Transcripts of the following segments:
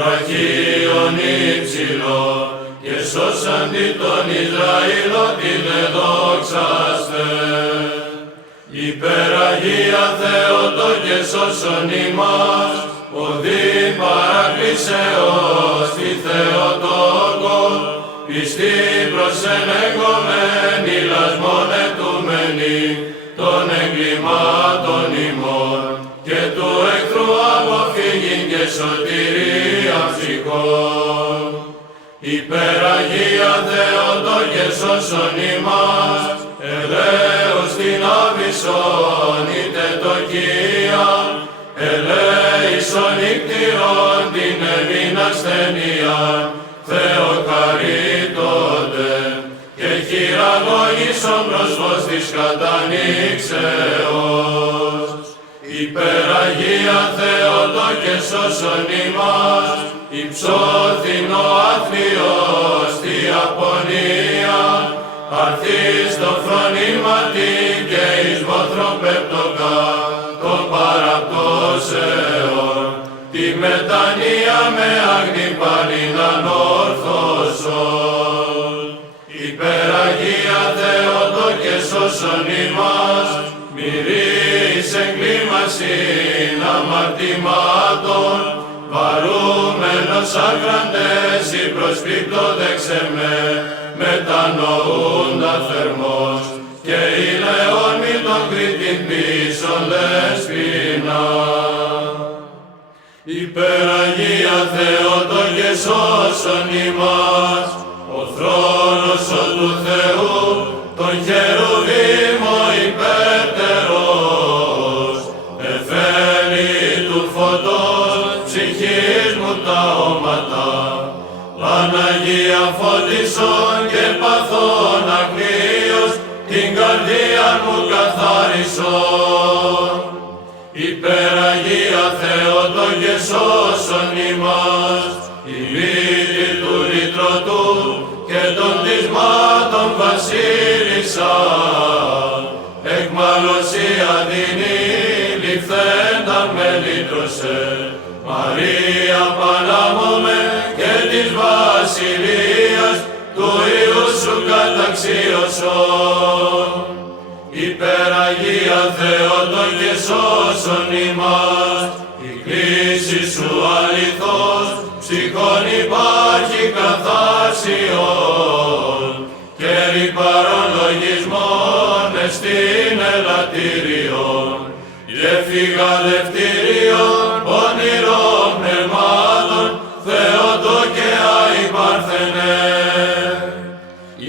βραχίον υψηλό, και σώσαντι τον Ισραήλ ότι δε δόξαστε. Υπεραγία Θεότο και σώσον ημάς, οδύν παρακλήσεως τη Θεοτόκο, πιστή προσενεγωμένη λασμόν ετούμενη των εγκλημάτων ημών, και του εχθρού αποφύγην και σωτηρία ψυχών. Υπεραγία Θεότο και σώσον ημάς, ελέους την άβυσσον είτε τοκία, ελέησον νύκτηρον την εμήν ασθενείαν, Θεοκαρίτωτε, και χειραγώγησον προς φως της κατανοίξεως. Υπεραγία Θεότο και σώσον ημάς, υψώθην ο άθλιος τη απονία, αρθείς το φρονήματι και εις βοθροπεπτοκά των παραπτώσεων, τη μετανία με άγνη πάλιν ανόρθωσον. Υπεραγία Θεότο και σώσον ημάς, μυρείς εγκλήμασιν αμαρτημάτων, βαρούμενος άγραντες η προσπίπτωδεξε μετανοούντα θερμός, και ηλαιόν μη τον κρίτην πίσον δεσποινα. Υπεραγία Θεότο και σώσον ημάς, ο θρόνος ο του Θεού, τον χερουβίμ ο υπέρτερος, εφέλη του φωτός, ψυχής μου τα όματα, Παναγία φώτισον και παθών αγνίως, την καρδία μου καθάρισον. Υπεραγία Θεότο και σώσον ημάς, η μύτη του λυτρωτού και των τισμάτων βασίλισσα, εκμαλωσία δίνει ληφθέντα με λύτρωσε, Μαρία Πανάμωμε και της βασιλείας του Υιού σου καταξίωσον. Υπεραγία Θεότο και σώσον ημάς, η κλήση σου αληθώς ψυχών υπάρχει καθάρσιον, και ρηπαρών λογισμών εστίν ελαττήριον, γέφυγα δευτήριον πονηρών πνευμάτων, Θεότο και αϊπαρθενέ.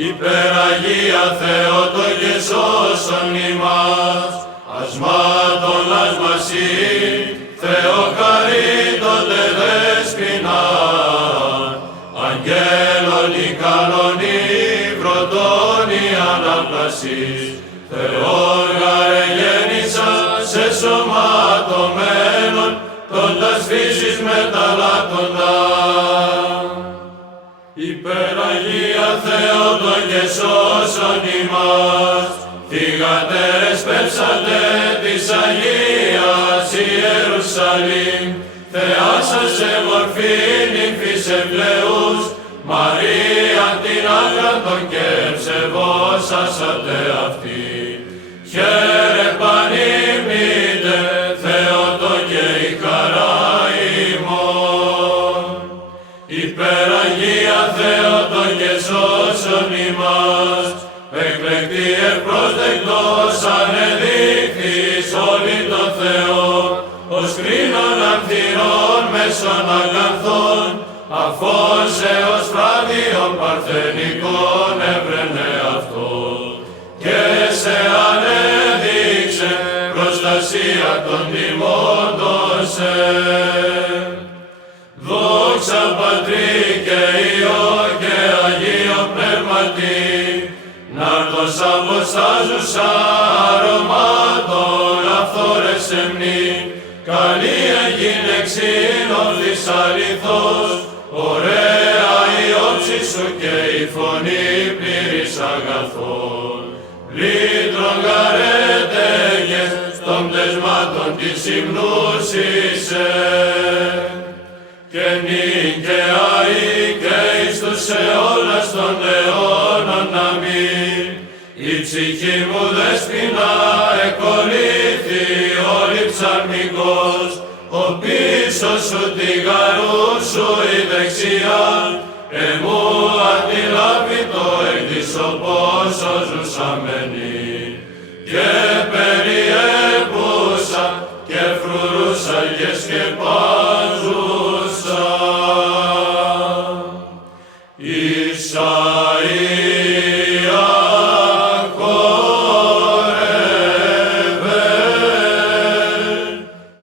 Υπεραγία Θεότο και σώσον ημάς, ασμάτων ασμασί, Θεοκαρίτωτε δέσποινα, αγγέλων η καλονή, βροντών η αναπλασής, Θεόργαρε γέννησα σε σωματωμένων, των τας φύσης μεταλλάττοντα. Υπεραγία Θεότο και σώσον ημάς, θυγατέρες πέψατε της Αγίας Ιερουσαλήμ, Θεά σας σε μορφήν νυμφής ευλεούς, Μαρία την άκραντον και ψευώσασατε αυτή. Χαίρε πανήμνητε Θεότο και η χαρά ημών. Υπεραγία Θεότο και σώσον ημάς, εκλεκτή ευπρόσδεκτος ανεδείχθης όλη το Θεό, ως κρίνων αμθυρών μέσων αγαθών, αφώς έως φράδιον παρθενικών έβρενε αυτό, και σε ανέδειξε προστασία των τιμώντων σε. Δόξα Πατρί και Υιό και Αγίο Πνεύματι, να'ρθος αποστάζουσα αρωμάτων αυθόρες εμνήν, καλή έγινε ξύνοφθης αληθώς, ωραία η όψη σου και η φωνή πλήρης αγαθών. Λύτρων γαρέτεγες των πτεσμάτων της υμνούσησε, και ψυχή μου δεσποινά εκολύθη όλη ψαρμικός, ο πίσω σου τη γαρού σου η δεξιά, εμού αντιλάβητο εκδίσω πόσο ζουσαμένη, και περιέπουσα και φρουρούσα και σκεπά.